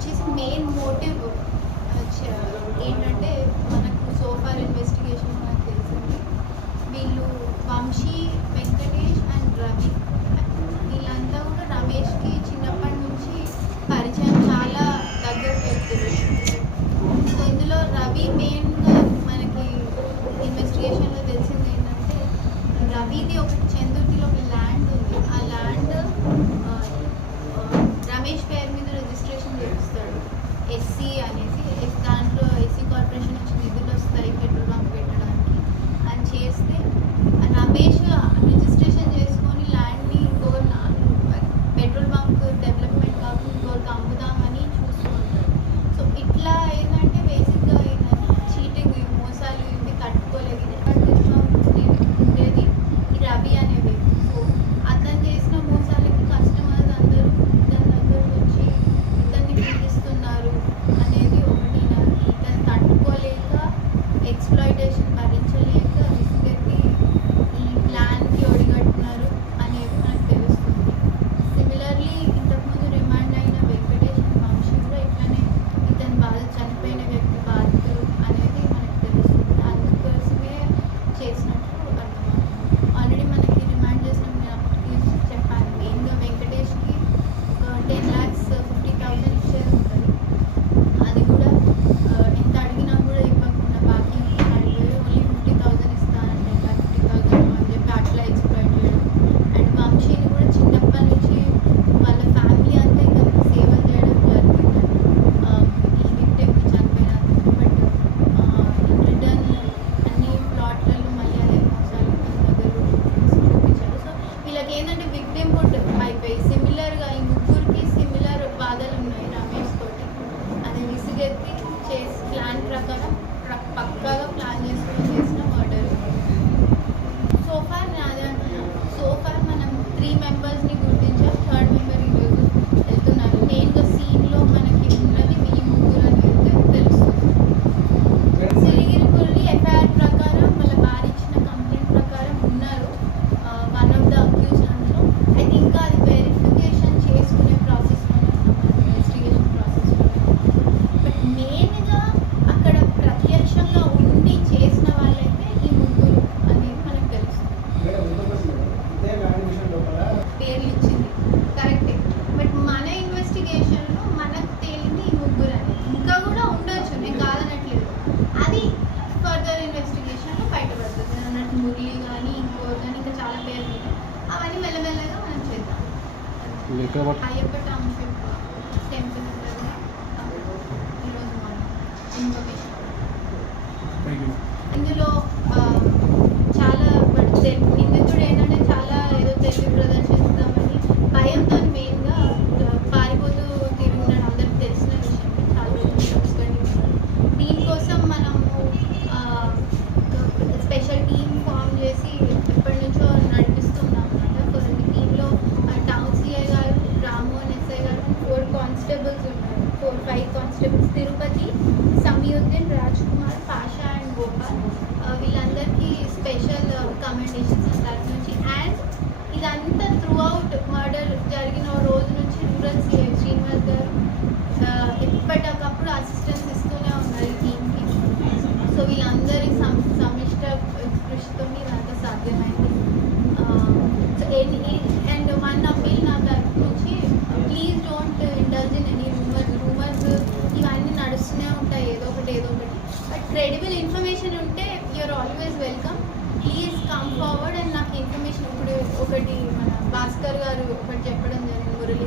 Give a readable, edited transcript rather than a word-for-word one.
వచ్చేసి main motive ఏంటంటే మనకు సోఫార్ ఇన్వెస్టిగేషన్ మనకు తెలిసింది. వీళ్ళు వంశీ, వెంకటేష్ అండ్ రవి, వీళ్ళంతా కూడా రమేష్కి చిన్నప్పటి నుంచి పరిచయం, చాలా దగ్గరకు వెళ్తుంది. సో ఇందులో రవి మెయిన్గా మనకి ఇన్వెస్టిగేషన్లో తెలిసింది ఏంటంటే రవిది ఒక చందుర్తిలో ఒక ల్యాండ్ ఉంది. ఆ ల్యాండ్ రమేష్ పేరు మీద రిజిస్ట్రేషన్ చేపిస్తాడు, ఎస్సీ అనేసి. దాంట్లో ఎస్సీ కార్పొరేషన్ నుంచి నిధులు వస్తాయి పెట్రోల్ బంక్ పెట్టడానికి అని చేస్తే రమేష్ రిజిస్ట్రేషన్ చేసుకొని ల్యాండ్ని ఇంకో పెట్రోల్ బంక్ డెవలప్మెంట్ కాకుండా ఇంకోరికి అమ్ముదామని చూసుకుంటాడు. సో ఇట్లా ఏంటంటే బేసిక్గా చీటింగ్, మోసాలు ఇవి తట్టుకోలేదు. ఉండేది ఈ రవి అనే వ్యక్తి. సో అతను చేసిన మోసాలకి కస్టమర్స్ అందరూ ఇతని దగ్గరకు వచ్చి ఇతన్ని పీడిస్తున్నారు అనేది ఒకటి. ఇతను తట్టుకోలేక, ఎక్స్ప్లాయిటేషన్ భరించలేక విసిగెత్తి ఈ ప్లాన్కి ఒడిగట్టున్నారు అనేది మనకు తెలుస్తుంది. సిమిలర్లీ ఇంతకుముందు రిమాండ్ అయిన వెంకటేష్ అండ్ వంశీ కూడా ఇట్లానే ఇతని చనిపోయిన వ్యక్తి బాధితులు అనేది మనకు తెలుస్తుంది. అందుకోసమే చేసినట్టు అర్థమవుతుంది. ఆల్రెడీ మనకి రిమాండ్ చేసిన చెప్పాను, మెయిన్గా వెంకటేష్కి 10,50,000 ఇచ్చేది ఉంటుంది. అది కూడా ఎంత అడిగినా కూడా ఇవ్వకుండా బాకీ అడిగిపోయి ఓన్లీ 50,000 ఇస్తానంటే 50,000 అని చెప్పి అట్లా ఎక్స్ప్లాయిట్ చేయడం. అండ్ వంశీని కూడా చిన్నప్పటి నుంచి వాళ్ళ ఫ్యామిలీ అంతా ఇంకా సేవలు చేయడం జరిగింది ఈ విక్టిమ్కి చనిపోయినందుకు. బట్ ఇన్ రిటర్న్ అన్ని ప్లాట్లలో మళ్ళీ అదే మోసాలు దగ్గర చూపించారు. సో వీళ్ళకి ఏంటంటే విక్టిమ్ హుడ్ అయిపోయి సిమిలర్గా ఈ ముగ్గురికి సిమిలర్ బాధలు ఉన్నాయి రమేష్ తోటి. అది విసిగెత్తి చేసి ప్లాన్ ప్రకారం పక్కాగా ప్లాన్ చేసుకుని చేసిన మర్డర్. సోఫార్ అదే అంటున్నాను, సోఫార్ మనం 3 మెంబర్స్ని గుర్తించాం. 3rd మెంబర్ ఈరోజు వెళ్తున్నారు. మెయిన్గా సీన్లో మనకి ఉన్నది ఈ ముగ్గురు అని తెలుస్తుంది. సిరిగిరి మురళి ఎఫ్ఐఆర్ ప్రకారం వాళ్ళ భార్య ఇచ్చిన కంప్లైంట్ ప్రకారం ఉన్నారు వన్ ఆఫ్ ద అక్యూజ్డ్. అందులో అయితే ఇంకా అది వెరిఫికేషన్ చేసుకునే ప్రాసెస్లోనే ఉన్నాం, ఇన్వెస్టిగేషన్ ప్రాసెస్లోనే. బట్ మెయిన్గా అక్కడ ప్రత్యక్షంగా ఉండి చేసిన వాళ్ళైతే ఈ ముగ్గురు అనేది మనకు తెలుస్తుంది. పేర్లు ఇచ్చింది కరెక్టే, బట్ మన ఇన్వెస్టిగేషన్లో మనకు తేలింది ఈ ముగ్గురు అనేది. ఇంకా కూడా ఉండొచ్చు, నేను కాదనట్లేదు. అది ఫర్దర్ ఇన్వెస్టిగేషన్లో బయటపడుతుంది. అన్నట్టు మురళి కానీ ఇంకోరు కానీ ఇంకా చాలా పేర్లు ఉన్నాయి. అవన్నీ మెల్లమెల్లగా మనం చేద్దాం. అయ్యప్ప టౌన్షిప్ టెంపుల్ దగ్గర ఈరోజు మార్నింగ్ ఇన్ఫర్మేషన్. ఇందులో చాలా నిందితుడు ఏంటంటే చాలా ఏదో తెలివి ప్రదర్శిస్తామని భయంతో మెయిన్గా పారిపోతూ తిరుగుతున్నాడు. అందరికి తెలిసిన విషయం, చాలా రోజులు. దీనికోసం మనము స్పెషల్ టీమ్ ఫామ్ చేసి ఎప్పటి నుంచో నడిపిస్తున్నాం అన్నమాట. కొన్ని టీంలో టౌన్ సిఐ గారు, రామ్మోహన్ ఎస్ఐ గారు, 4 కానిస్టేబుల్స్ ఉన్నారు. 5 కానిస్టేబుల్స్ తిరుపతి, సమీయుద్దీన్, రాజ్ కుమార్, పాషా అండ్ గోపాల్. వీళ్ళందరికీ స్పెషల్ కమెండేషన్స్ తరఫు నుంచి. అండ్ ఇదంతా త్రూ అవుట్ మర్డర్ జరిగిన రోజు నుంచి రూరల్ సిఐ శ్రీనివాస్ గారు ఎప్పటికప్పుడు అసిస్టెన్స్ ఇస్తూనే ఉన్నారు ఈ టీమ్కి. సో వీళ్ళందరి సమిష్ట కృషితో ఇదంతా సాధ్యమైంది. అండ్ వన్ అప్పీల్ నా తరఫు నుంచి, please don't indulge in any rumours. ఇవన్నీ నడుస్తూనే ఉంటాయి ఏదో ఒకటి. బట్ క్రెడిబుల్ ఇన్ఫర్మేషన్ ఉంటే you are always welcome. Please come forward. And నాకు ఇన్ఫర్మేషన్ ఇప్పుడు ఒకటి మన భాస్కర్ గారు ఒకటి చెప్పడం జరిగింది మురళి